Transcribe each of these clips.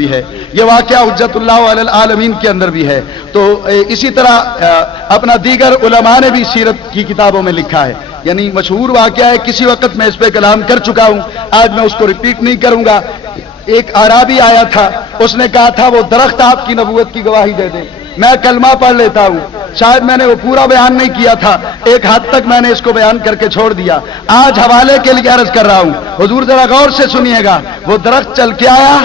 بھی ہے، یہ واقعہ حجت اللہ علی العالمین کے اندر بھی ہے۔ تو اسی طرح اپنا دیگر علماء نے بھی سیرت کی کتابوں میں لکھا ہے، یعنی مشہور واقعہ ہے، کسی وقت میں اس پہ کلام کر چکا ہوں، آج میں اس کو ریپیٹ نہیں کروں گا۔ ایک اعرابی آیا تھا، اس نے کہا تھا وہ درخت آپ کی نبوت کی گواہی دے دے، میں کلمہ پڑھ لیتا ہوں۔ شاید میں نے وہ پورا بیان نہیں کیا تھا، ایک حد تک میں نے اس کو بیان کر کے چھوڑ دیا، آج حوالے کے لیے عرض کر رہا ہوں، حضور ذرا غور سے سنیے گا۔ وہ درخت چل کے آیا،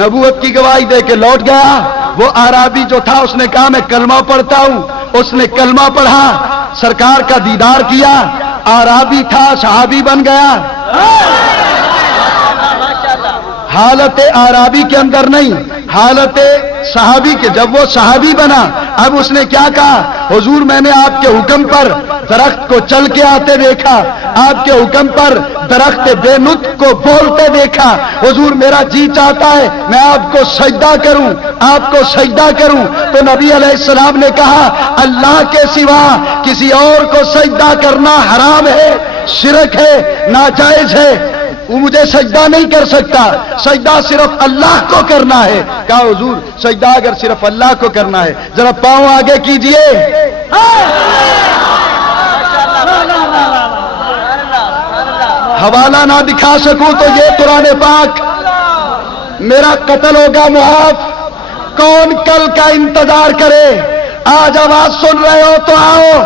نبوت کی گواہی دے کے لوٹ گیا۔ وہ اعرابی جو تھا اس نے کہا میں کلمہ پڑھتا ہوں، اس نے کلمہ پڑھا، سرکار کا دیدار کیا، اعرابی تھا صحابی بن گیا۔ حالت اعرابی کے اندر نہیں، حالت صحابی کے، جب وہ صحابی بنا اب اس نے کیا کہا، حضور میں نے آپ کے حکم پر درخت کو چل کے آتے دیکھا، آپ کے حکم پر درخت بے نطق کو بولتے دیکھا، حضور میرا جی چاہتا ہے میں آپ کو سجدہ کروں، آپ کو سجدہ کروں۔ تو نبی علیہ السلام نے کہا اللہ کے سوا کسی اور کو سجدہ کرنا حرام ہے، شرک ہے، ناجائز ہے، وہ مجھے سجدہ نہیں کر سکتا، سجدہ صرف اللہ کو کرنا ہے۔ کہا حضور سجدہ اگر صرف اللہ کو کرنا ہے ذرا پاؤں آگے کیجئے۔ حوالہ نہ دکھا سکوں تو یہ قرآن پاک، میرا قتل ہوگا معاف، کون کل کا انتظار کرے؟ آج آواز سن رہے ہو تو آؤ،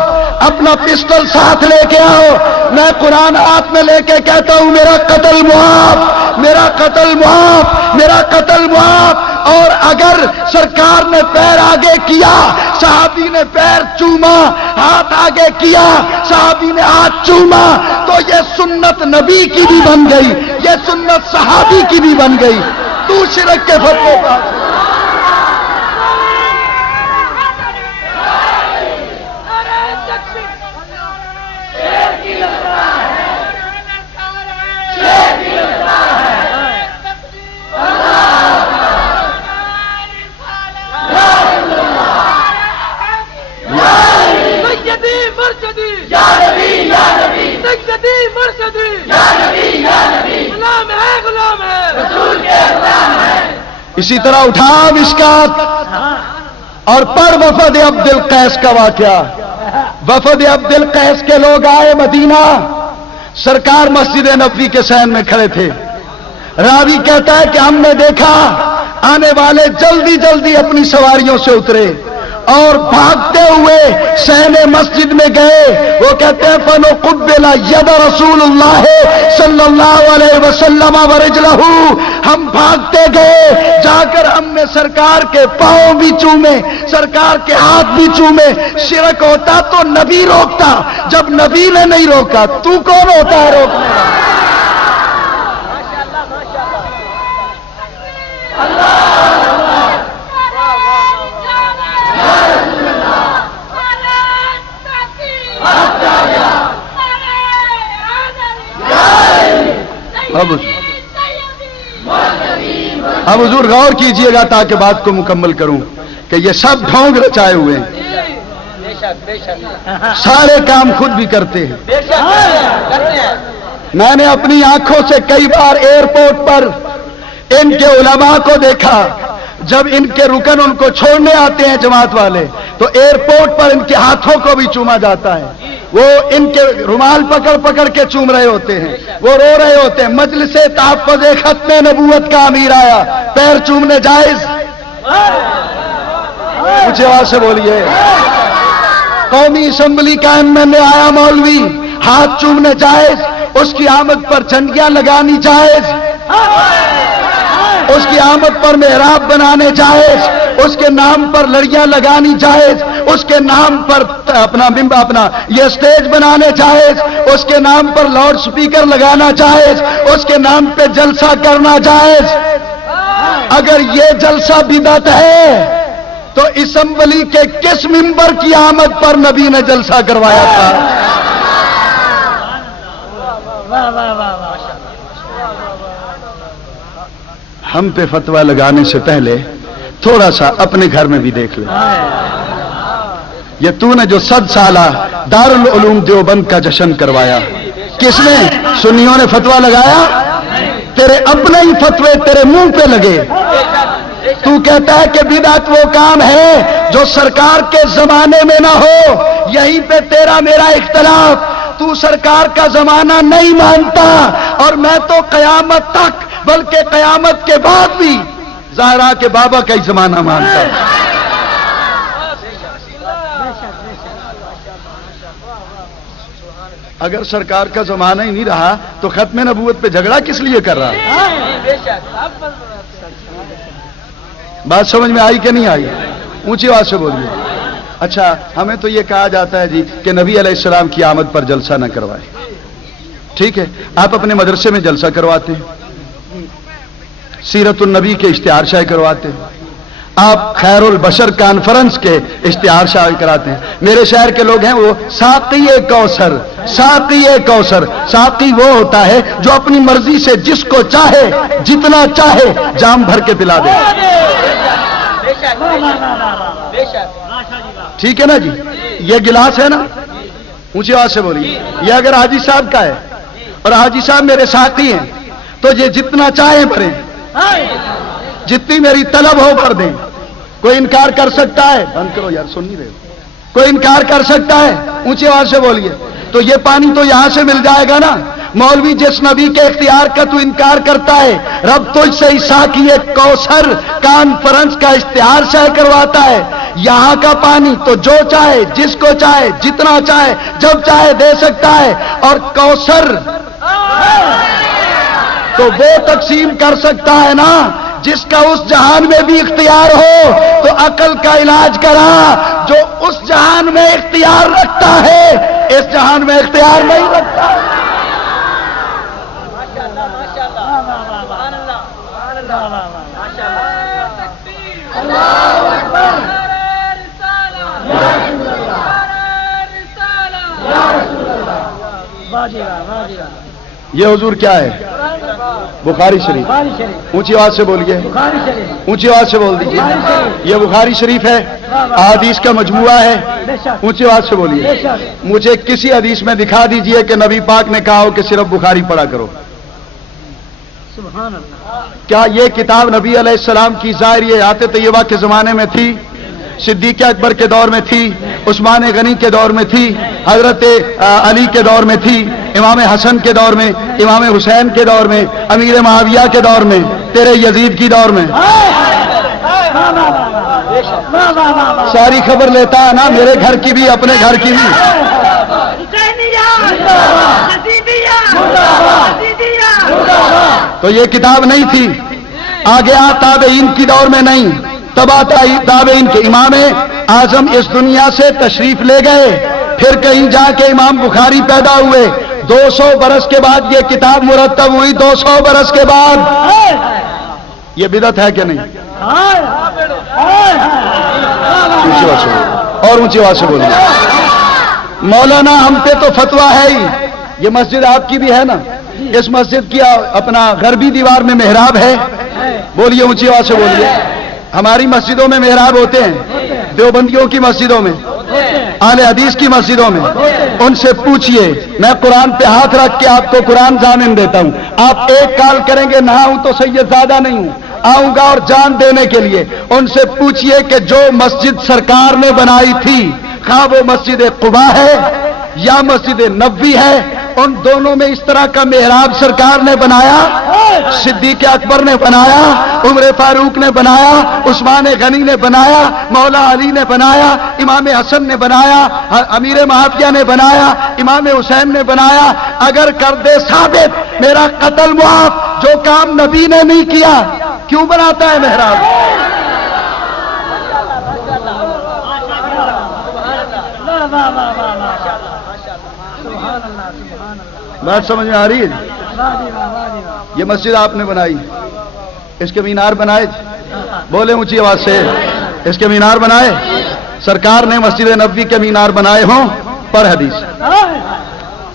اپنا پسٹل ساتھ لے کے آؤ، میں قرآن ہاتھ میں لے کے کہتا ہوں میرا قتل معاف، میرا قتل معاف، میرا قتل معاف۔ اور اگر سرکار نے پیر آگے کیا، صحابی نے پیر چوما، ہاتھ آگے کیا، صحابی نے ہاتھ چوما، تو یہ سنت نبی کی بھی بن گئی، یہ سنت صحابی کی بھی بن گئی۔ تو شرک کے فتوے پر اسی طرح اٹھا مشکات اور پڑھ وفد عبد القیس کا واقعہ۔ وفد عبد القیس کے لوگ آئے مدینہ، سرکار مسجد نبوی کے صحن میں کھڑے تھے۔ راوی کہتا ہے کہ ہم نے دیکھا آنے والے جلدی جلدی اپنی سواریوں سے اترے اور بھاگتے ہوئے صحن مسجد میں گئے۔ وہ کہتے ہیں فَنُقُبِّلَ يَدَ رَسُولُ اللَّهِ صلی اللہ علیہ وسلم وَرِجْلَهُ، ہم بھاگتے گئے، جا کر ہم نے سرکار کے پاؤں بھی چومے، سرکار کے ہاتھ بھی چومے۔ شرک ہوتا تو نبی روکتا، جب نبی نے نہیں روکا تو کون ہوتا ہے روکنے والا؟ اب حضور غور کیجئے گا تاکہ بات کو مکمل کروں کہ یہ سب ڈھونگ رچائے ہوئے ہیں، سارے کام خود بھی کرتے ہیں۔ میں نے اپنی آنکھوں سے کئی بار ایئرپورٹ پر ان کے علماء کو دیکھا، جب ان کے رکن ان کو چھوڑنے آتے ہیں جماعت والے تو ایئرپورٹ پر ان کے ہاتھوں کو بھی چوما جاتا ہے، وہ ان کے رومال پکڑ پکڑ کے چوم رہے ہوتے ہیں، وہ رو رہے ہوتے ہیں۔ مجلس تحفظ ختم نبوت کا امیر آیا، پیر چومنے جائز؟ مجھے آواز سے بولیے۔ قومی اسمبلی کا MLA آیا مولوی، ہاتھ چومنے جائز؟ اس کی آمد پر جھنڈیاں لگانی جائز؟ اس کی آمد پر محراب بنانے جائز؟ اس کے نام پر لڑیاں لگانی جائز؟ اس کے نام پر اپنا یہ سٹیج بنانے جائز؟ اس کے نام پر لاؤڈ سپیکر لگانا جائز؟ اس کے نام پہ جلسہ کرنا جائز؟ اگر یہ جلسہ بدعت ہے تو اسمبلی کے کس ممبر کی آمد پر نبی نے جلسہ کروایا تھا؟ ہم پہ فتویٰ لگانے سے پہلے تھوڑا سا اپنے گھر میں بھی دیکھ لیں۔ یہ تو نے جو 100 سالہ دارالعلوم دیوبند کا جشن کروایا، کس نے؟ سنیوں نے فتویٰ لگایا؟ تیرے اپنے ہی فتوے تیرے منہ پہ لگے، تو کہتا ہے کہ بدعت وہ کام ہے جو سرکار کے زمانے میں نہ ہو، یہیں پہ تیرا میرا اختلاف۔ تو سرکار کا زمانہ نہیں مانتا اور میں تو قیامت تک بلکہ قیامت کے بعد بھی زہرا کے بابا کا ہی زمانہ مانتا ہوں۔ اگر سرکار کا زمانہ ہی نہیں رہا تو ختم نبوت پہ جھگڑا کس لیے کر رہا ہے؟ بات سمجھ میں آئی کہ نہیں آئی؟ اونچی آواز سے بولیے۔ اچھا، ہمیں تو یہ کہا جاتا ہے جی کہ نبی علیہ السلام کی آمد پر جلسہ نہ کروائے۔ ٹھیک ہے، آپ اپنے مدرسے میں جلسہ کرواتے ہیں، سیرت النبی کے اشتہار شائع کرواتے ہیں، آپ خیر البشر کانفرنس کے اشتہار شائع کراتے ہیں۔ میرے شہر کے لوگ ہیں وہ ساقی کوثر، ساقی کوثر۔ ساقی وہ ہوتا ہے جو اپنی مرضی سے جس کو چاہے جتنا چاہے جام بھر کے پلا دے۔ ٹھیک ہے نا جی؟ یہ گلاس ہے نا، اونچی آواز سے بولیے، یہ اگر حاجی صاحب کا ہے اور حاجی صاحب میرے ساتھی ہیں تو یہ جتنا چاہیں بھریں، جتنی میری طلب ہو کر دیں۔ کوئی انکار کر سکتا ہے؟ بند کرو یار، سن نہیں رہے ہو۔ کوئی انکار کر سکتا ہے؟ اونچی آواز سے بولیے۔ تو یہ پانی تو یہاں سے مل جائے گا نا۔ مولوی جس نبی کے اختیار کا تو انکار کرتا ہے، رب تجھ سے ساقی کوثر کانفرنس کا اشتہار شائع کرواتا ہے۔ یہاں کا پانی تو جو چاہے جس کو چاہے جتنا چاہے جب چاہے دے سکتا ہے، اور کوثر تو وہ تقسیم کر سکتا ہے نا جس کا اس جہان میں بھی اختیار ہو۔ تو عقل کا علاج کرا، جو اس جہان میں اختیار رکھتا ہے اس جہان میں اختیار نہیں رکھتا۔ یہ حضور کیا ہے؟ بخاری شریف۔ اونچی آواز سے بولیے، اونچی آواز سے بول دیجیے۔ یہ بخاری شریف ہے، احادیث کا مجموعہ ہے۔ اونچی آواز سے بولیے۔ مجھے کسی حدیث میں دکھا دیجئے کہ نبی پاک نے کہا ہو کہ صرف بخاری پڑھا کرو۔ کیا یہ کتاب نبی علیہ السلام کی ظاہر حیات طیبہ کے زمانے میں تھی؟ صدیق اکبر کے دور میں تھی، عثمان غنی کے دور میں تھی، حضرت علی کے دور میں تھی، امام حسن کے دور میں، امام حسین کے دور میں، امیر معاویہ کے دور میں، تیرے یزید کی دور میں؟ ساری خبر لیتا ہے نا، میرے گھر کی بھی اپنے گھر کی بھی۔ تو یہ کتاب نہیں تھی، آ گیا تابعین کی دور میں نہیں، تبا تابعین کے امام اعظم اس دنیا سے تشریف لے گئے، پھر کہیں جا کے امام بخاری پیدا ہوئے، 200 برس کے بعد یہ کتاب مرتب ہوئی، 200 برس کے بعد۔ یہ بدعت ہے کہ نہیں؟ اور اونچی آواز سے بولیے۔ مولانا ہم پہ تو فتویٰ ہے ہی، یہ مسجد آپ کی بھی ہے نا، اس مسجد کی اپنا غربی دیوار میں محراب ہے، بولیے اونچی آواز سے بولیے۔ ہماری مسجدوں میں محراب ہوتے ہیں، دیوبندیوں کی مسجدوں میں، اہل حدیث کی مسجدوں میں، ان سے پوچھئے، میں قرآن پہ ہاتھ رکھ کے آپ کو قرآن ضامن دیتا ہوں، آپ ایک کال کریں گے نہ ہوں تو سید زادہ نہیں ہوں، آؤں گا اور جان دینے کے لیے۔ ان سے پوچھئے کہ جو مسجد سرکار نے بنائی تھی، خواہ وہ مسجد قباء ہے یا مسجد نبوی ہے، ان دونوں میں اس طرح کا محراب سرکار نے بنایا؟ صدیق اکبر نے بنایا، عمر فاروق نے بنایا، عثمان غنی نے بنایا، مولا علی نے بنایا، امام حسن نے بنایا، امیر معاویہ نے بنایا، امام حسین نے بنایا؟ اگر کر دے ثابت میرا قتل معاف، جو کام نبی نے نہیں کیا کیوں بناتا ہے محراب؟ بات سمجھ میں آ رہی ہے؟ یہ مسجد آپ نے بنائی، اس کے مینار بنائے؟ بولے اونچی آواز سے، اس کے مینار بنائے؟ سرکار نے مسجد نبوی کے مینار بنائے ہوں پر حدیث،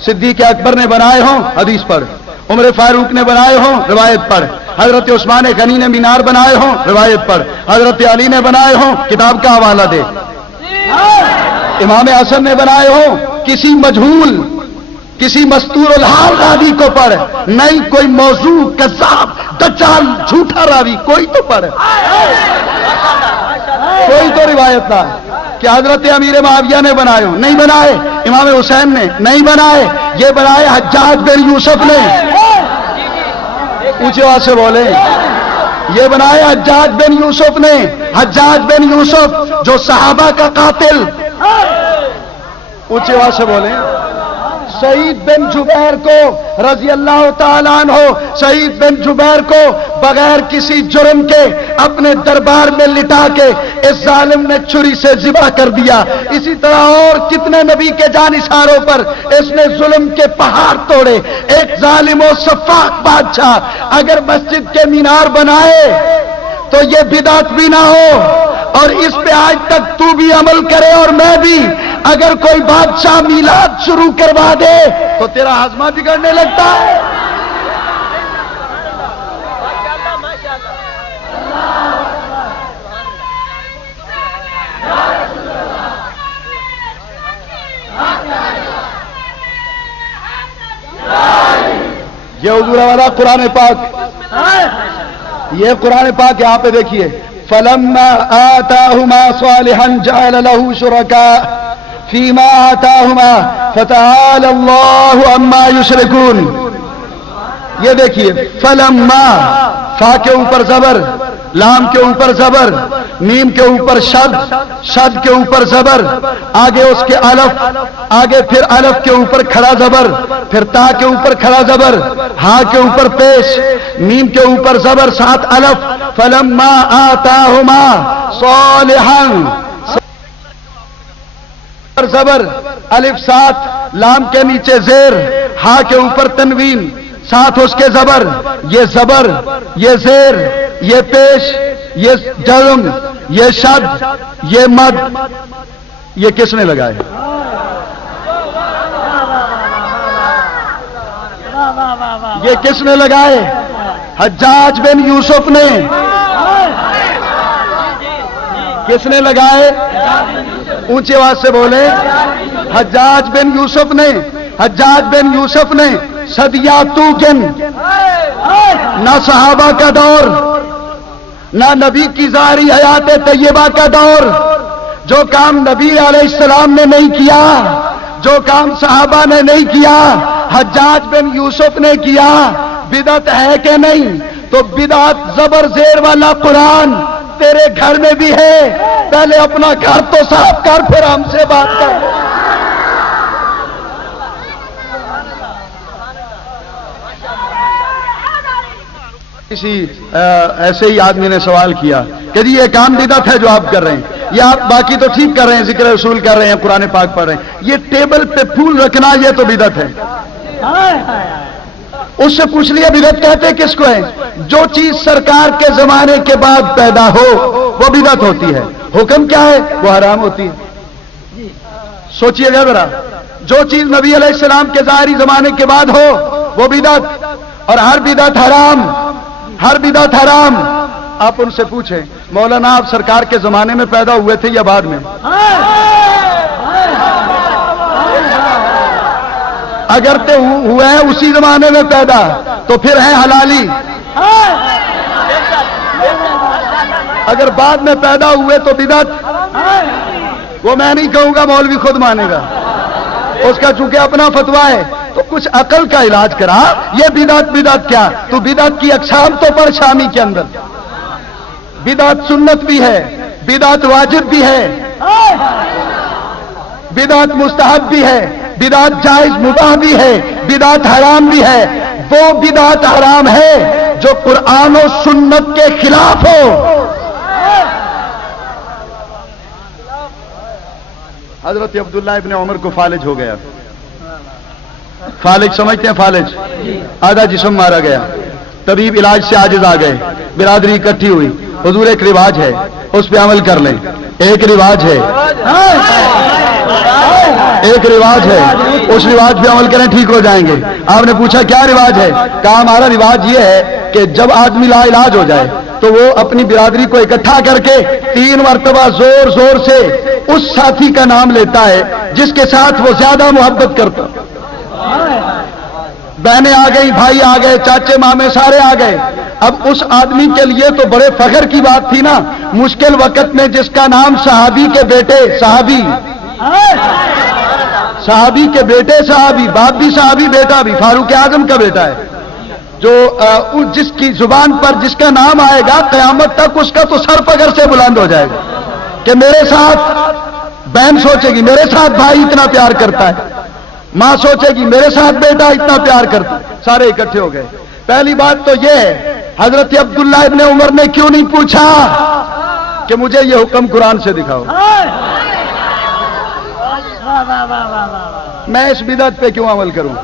صدیق اکبر نے بنائے ہوں حدیث پر، عمر فاروق نے بنائے ہوں روایت پر، حضرت عثمان غنی نے مینار بنائے ہوں روایت پر، حضرت علی نے بنائے ہوں کتاب کا حوالہ دے، امام حسن نے بنائے ہوں کسی مجہول کسی مستور الحال راوی کو پڑھ، نہیں کوئی موضوع کذاب دجال جھوٹا راوی کوئی تو پڑھ، کوئی تو روایت نہ کہ حضرت امیر معاویہ نے بنائے ہو، نہیں بنائے، امام حسین نے نہیں بنائے، یہ بنائے حجاج بن یوسف نے، اونچی آواز سے بولے، یہ بنائے حجاج بن یوسف نے، حجاج بن یوسف جو صحابہ کا قاتل، اونچی آواز سے بولے، سعید بن جبیر کو رضی اللہ تعالیٰ عنہ، سعید بن جبیر کو بغیر کسی جرم کے اپنے دربار میں لٹا کے اس ظالم نے چھری سے ذبح کر دیا۔ اسی طرح اور کتنے نبی کے جانثاروں پر اس نے ظلم کے پہاڑ توڑے۔ ایک ظالم و سفاک بادشاہ اگر مسجد کے مینار بنائے تو یہ بدعت بھی نہ ہو، اور اس پہ آج تک تو بھی عمل کرے اور میں بھی، اگر کوئی بادشاہ میلاد شروع کروا دے تو تیرا ہاضمہ بگڑنے لگتا ہے۔ یہ حضور والا قرآن پاک، یہ قرآن پاک یہاں پہ دیکھیے، فَلَمَّا آتَاهُمَا صَالِحًا جَعَلَ لَهُ شُرَكَاءَ فِيمَا آتَاهُمَا فَتَعَالَى اللَّهُ عَمَّا يُشْرِكُونَ۔ یہ دیکھیے فَلَمَّا، فا کے اوپر زبر، لام کے اوپر زبر، میم کے اوپر شد، شد کے اوپر زبر، آگے اس کے الف، آگے پھر الف کے اوپر کھڑا زبر، پھر تا کے اوپر کھڑا زبر، ہاں کے اوپر پیش، میم کے اوپر زبر ساتھ الف، فلما آتاہما صالحا، زبر الف ساتھ، لام کے نیچے زیر، ہاں کے اوپر تنوین ساتھ اس کے زبر، یہ زبر، یہ زیر، یہ پیش، یہ جزم، یہ شد، یہ مد، یہ کس نے لگائے؟ یہ کس نے لگائے؟ حجاج بن یوسف نے۔ کس نے لگائے؟ اونچی آواز سے بولے، حجاج بن یوسف نے، حجاج بن یوسف نے۔ صدیاتو گن، نہ صحابہ کا دور، نہ نبی کی ظاہری حیات طیبہ کا دور، جو کام نبی علیہ السلام نے نہیں کیا، جو کام صحابہ نے نہیں کیا، حجاج بن یوسف نے کیا۔ بدعت ہے کہ نہیں؟ تو بدعت زبر زیر والا قرآن تیرے گھر میں بھی ہے، پہلے اپنا گھر تو صاف کر پھر ہم سے بات کر۔ کسی ایسے ہی آدمی نے سوال کیا کہ جی یہ کام بدعت ہے جو آپ کر رہے ہیں، یہ آپ باقی تو ٹھیک کر رہے ہیں، ذکر رسول کر رہے ہیں، قرآن پاک پڑھ رہے ہیں، یہ ٹیبل پہ پھول رکھنا یہ تو بدعت ہے۔ اس سے پوچھ لیا بدعت کہتے کس کو ہے؟ جو چیز سرکار کے زمانے کے بعد پیدا ہو وہ بدعت ہوتی ہے، حکم کیا ہے؟ وہ حرام ہوتی ہے۔ سوچئے گا ذرا، جو چیز نبی علیہ السلام کے ظاہری زمانے کے بعد ہو وہ بدعت، اور ہر بدعت حرام، ہر بدعت حرام۔ آپ ان سے پوچھیں مولانا آپ سرکار کے زمانے میں پیدا ہوئے تھے یا بعد میں؟ اگر تو ہوئے ہیں اسی زمانے میں پیدا تو پھر ہے حلالی، اگر بعد میں پیدا ہوئے تو بدعت۔ وہ میں نہیں کہوں گا، مولوی خود مانے گا، اس کا چونکہ اپنا فتویٰ ہے، تو کچھ عقل کا علاج کرا۔ یہ بدعت بدعت کیا؟ تو بدعت کی اقسام تو پڑھ شامی کے اندر، بدعت سنت بھی ہے، بدعت واجب بھی ہے، بدعت مستحب بھی ہے، بدعت جائز مباح بھی ہے، بدعت حرام بھی ہے۔ وہ بدعت حرام ہے جو قرآن و سنت کے خلاف ہو۔ حضرت عبداللہ ابن عمر کو فالج ہو گیا، فالج سمجھتے ہیں؟ فالج، آدھا جسم مارا گیا، طبیب علاج سے عاجز آ گئے، برادری اکٹھی ہوئی، حضور ایک رواج ہے اس پہ عمل کر لیں، ایک رواج ہے، ایک رواج ہے، اس رواج پہ عمل کریں ٹھیک ہو جائیں گے۔ آپ نے پوچھا کیا رواج ہے؟ کہا ہمارا رواج یہ ہے کہ جب آدمی لا علاج ہو جائے تو وہ اپنی برادری کو اکٹھا کر کے 3 مرتبہ زور زور سے اس ساتھی کا نام لیتا ہے جس کے ساتھ وہ زیادہ محبت کرتا۔ بہنیں آ گئی، بھائی آ گئے، چاچے مامے سارے آ گئے۔ اب اس آدمی کے لیے تو بڑے فخر کی بات تھی نا، مشکل وقت میں جس کا نام صحابی کے بیٹے، صحابی کے بیٹے صحابی، باپ بھی صحابی، بیٹا بھی، فاروق اعظم کا بیٹا ہے، جو جس کی زبان پر جس کا نام آئے گا قیامت تک اس کا تو سر پگر سے بلند ہو جائے گا کہ میرے ساتھ بہن سوچے گی میرے ساتھ بھائی اتنا پیار کرتا ہے، ماں سوچے گی میرے ساتھ بیٹا اتنا پیار کرتا ہے، سارے اکٹھے ہو گئے۔ پہلی بات تو یہ ہے، حضرت عبداللہ ابن عمر نے کیوں نہیں پوچھا کہ مجھے یہ حکم قرآن سے دکھاؤ، میں اس بدعت پہ کیوں عمل کروں،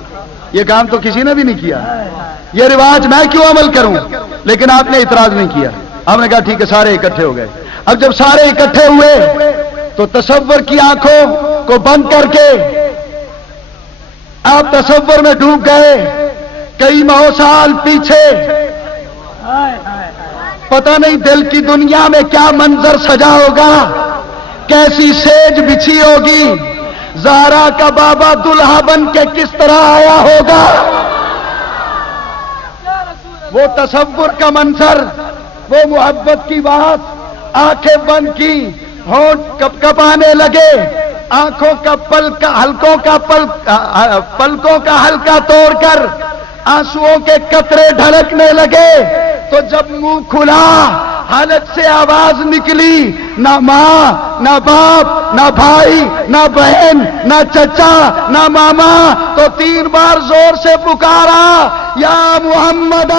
یہ کام تو کسی نے بھی نہیں کیا، یہ رواج میں کیوں عمل کروں، لیکن آپ نے اعتراض نہیں کیا۔ آپ نے کہا ٹھیک ہے، سارے اکٹھے ہو گئے۔ اب جب سارے اکٹھے ہوئے تو تصور کی آنکھوں کو بند کر کے آپ تصور میں ڈوب گئے، کئی ماہ سال پیچھے، پتہ نہیں دل کی دنیا میں کیا منظر سجا ہوگا، کیسی سیج بچھی ہوگی، زہرا کا بابا دلہا بن کے کس طرح آیا ہوگا، وہ تصور کا منظر، وہ محبت کی بات، آنکھیں بند کی، ہونٹ کپ کپانے لگے، آنکھوں کا پلکوں کا حلقہ توڑ کر آنسوؤں کے قطرے ڈھلکنے لگے، تو جب منہ کھلا حلق سے آواز نکلی، نہ ماں نہ باپ نہ بھائی نہ بہن نہ چچا نہ ماما، تو 3 بار زور سے پکارا، یا محمد